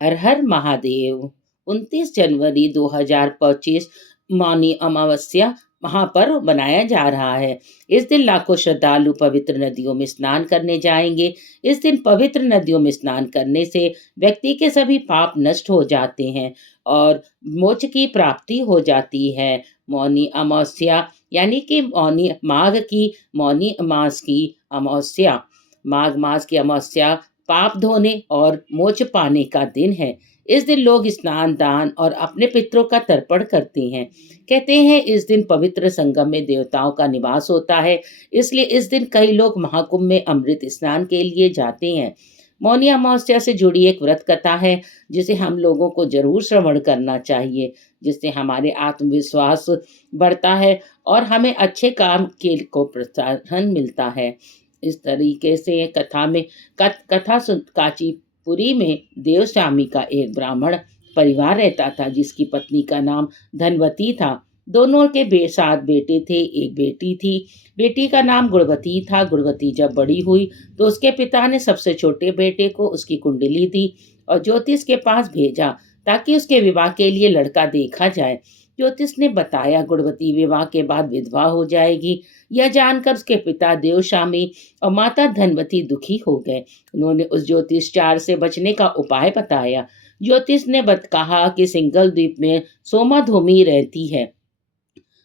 हर हर महादेव। 29 जनवरी 2025 मौनी अमावस्या महापर्व मनाया जा रहा है। इस दिन लाखों श्रद्धालु पवित्र नदियों में स्नान करने जाएंगे। इस दिन पवित्र नदियों में स्नान करने से व्यक्ति के सभी पाप नष्ट हो जाते हैं और मोक्ष की प्राप्ति हो जाती है। मौनी अमावस्या यानी कि मौनी माघ की मौनी मास की अमावस्या, माघ मास की अमावस्या पाप धोने और मोक्ष पाने का दिन है। इस दिन लोग स्नान, दान और अपने पितरों का तर्पण करते हैं। कहते हैं इस दिन पवित्र संगम में देवताओं का निवास होता है, इसलिए इस दिन कई लोग महाकुंभ में अमृत स्नान के लिए जाते हैं। मौनी अमावस्या से जुड़ी एक व्रत कथा है, जिसे हम लोगों को जरूर श्रवण करना चाहिए, जिससे हमारे आत्मविश्वास बढ़ता है और हमें अच्छे काम के को प्रोत्साहन मिलता है। इस तरीके से कथा में कथा सुन कांचीपुरी में देवस्वामी का एक ब्राह्मण परिवार रहता था, जिसकी पत्नी का नाम धनवती था। दोनों के 7 बेटे थे, एक बेटी थी। बेटी का नाम गुणवती था। गुणवती जब बड़ी हुई तो उसके पिता ने सबसे छोटे बेटे को उसकी कुंडली दी और ज्योतिष के पास भेजा ताकि उसके विवाह के लिए लड़का देखा जाए। ज्योतिष ने बताया गुणवती विवाह के बाद विधवा हो जाएगी। यह जानकर उसके पिता देवस्वामी और माता धनवती दुखी हो गए। उन्होंने उस ज्योतिषाचार्य से बचने का उपाय बताया। ज्योतिष ने कहा कि सिंगल द्वीप में सोमा धूमि रहती है,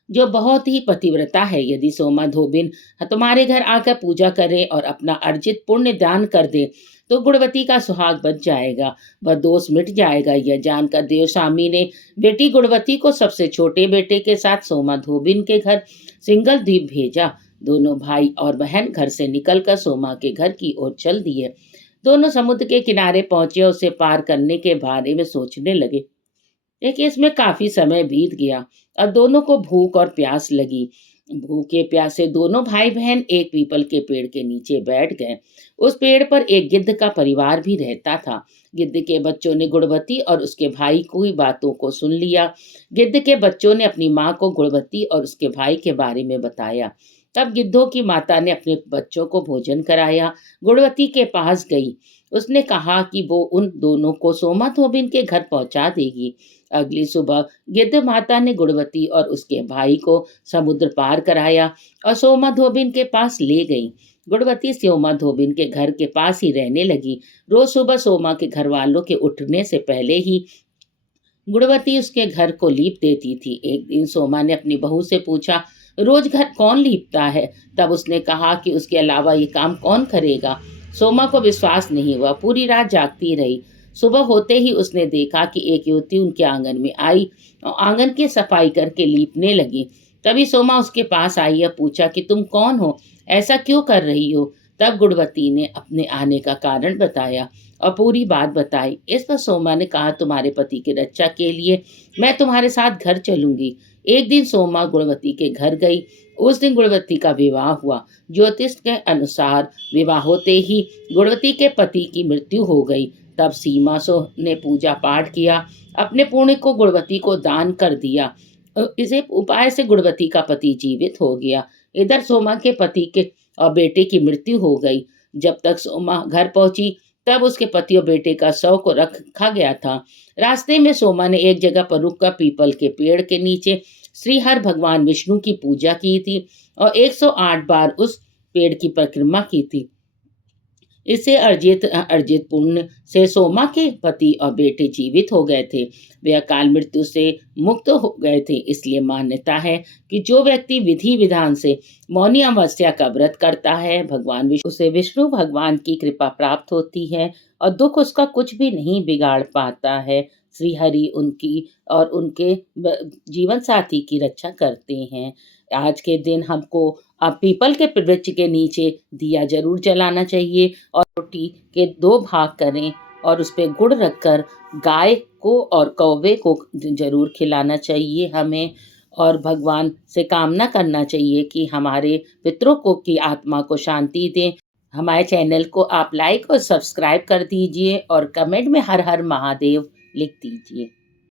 जो बहुत ही पतिव्रता है। यदि सोमा धोबिन तुम्हारे घर आकर पूजा करे और अपना अर्जित पुण्य दान कर दे तो गुणवती का सुहाग बच जाएगा, वह दोष मिट जाएगा। यह जानकर देवस्वामी ने बेटी गुणवती को सबसे छोटे बेटे के साथ सोमा धोबिन के घर सिंगल द्वीप भेजा। दोनों भाई और बहन घर से निकलकर सोमा के घर की ओर चल दिए। दोनों समुद्र के किनारे पहुंचे और उसे पार करने के बारे में सोचने लगे। देखिए, इसमें काफी समय बीत गया। अब दोनों को भूख और प्यास लगी। भूखे प्यासे दोनों भाई बहन एक पीपल के पेड़ के नीचे बैठ गए। उस पेड़ पर एक गिद्ध का परिवार भी रहता था। गिद्ध के बच्चों ने गुणवती और उसके भाई की बातों को सुन लिया। गिद्ध के बच्चों ने अपनी माँ को गुणवती और उसके भाई के बारे में बताया। तब गिद्धों की माता ने अपने बच्चों को भोजन कराया। गुणवती के पास गई। उसने कहा कि वो उन दोनों को सोमा धोबिन के घर पहुंचा देगी। अगली सुबह गिद्ध माता ने गुणवती और उसके भाई को समुद्र पार कराया और सोमा धोबिन के पास ले गई। गुणवती सोमा धोबिन के घर के पास ही रहने लगी। रोज सुबह सोमा के घर वालों के उठने से पहले ही गुणवती उसके घर को लीप देती थी। एक दिन सोमा ने अपनी बहू से पूछा, रोज घर कौन लीपता है? तब उसने कहा कि उसके अलावा ये काम कौन करेगा। सोमा को विश्वास नहीं हुआ, पूरी रात जागती रही। सुबह होते ही उसने देखा कि एक युवती उनके आंगन में आई और आंगन की सफाई करके लीपने लगी। तभी सोमा उसके पास आई और पूछा कि तुम कौन हो, ऐसा क्यों कर रही हो? तब गुणवती ने अपने आने का कारण बताया और पूरी बात बताई। इस पर सोमा ने कहा, तुम्हारे पति की रक्षा के लिए मैं तुम्हारे साथ घर चलूंगी। एक दिन सोमा गुणवती के घर गई। उस दिन गुणवती का विवाह हुआ। ज्योतिष के अनुसार विवाह होते ही गुणवती के पति की मृत्यु हो गई। तब सीमा सो ने पूजा पाठ किया, अपने पुण्य को गुणवती को दान कर दिया। इसे उपाय से गुणवती का पति जीवित हो गया। इधर सोमा के पति के और बेटे की मृत्यु हो गई। जब तक सोमा घर पहुंची तब उसके पति और बेटे का शव को रखा गया था। रास्ते में सोमा ने एक जगह पर रुककर पीपल के पेड़ के नीचे श्री हर भगवान विष्णु की पूजा की थी और 108 बार उस पेड़ की परिक्रमा की थी। इससे अर्जित अर्जित पुण्य से सोमा के पति और बेटे जीवित हो गए थे। वे अकाल मृत्यु से मुक्त हो गए थे। इसलिए मान्यता है कि जो व्यक्ति विधि विधान से मौनी अमावस्या का व्रत करता है, भगवान विष्णु उसे विष्णु भगवान की कृपा प्राप्त होती है और दुख उसका कुछ भी नहीं बिगाड़ पाता है। श्री हरि उनकी और उनके जीवन साथी की रक्षा करते हैं। आज के दिन हमको पीपल के वृक्ष के नीचे दिया जरूर जलाना चाहिए और रोटी के 2 भाग करें और उस पे गुड़ रखकर गाय को और कौवे को जरूर खिलाना चाहिए हमें। और भगवान से कामना करना चाहिए कि हमारे पितरों को की आत्मा को शांति दें। हमारे चैनल को आप लाइक और सब्सक्राइब कर दीजिए और कमेंट में हर हर महादेव लिख दीजिए।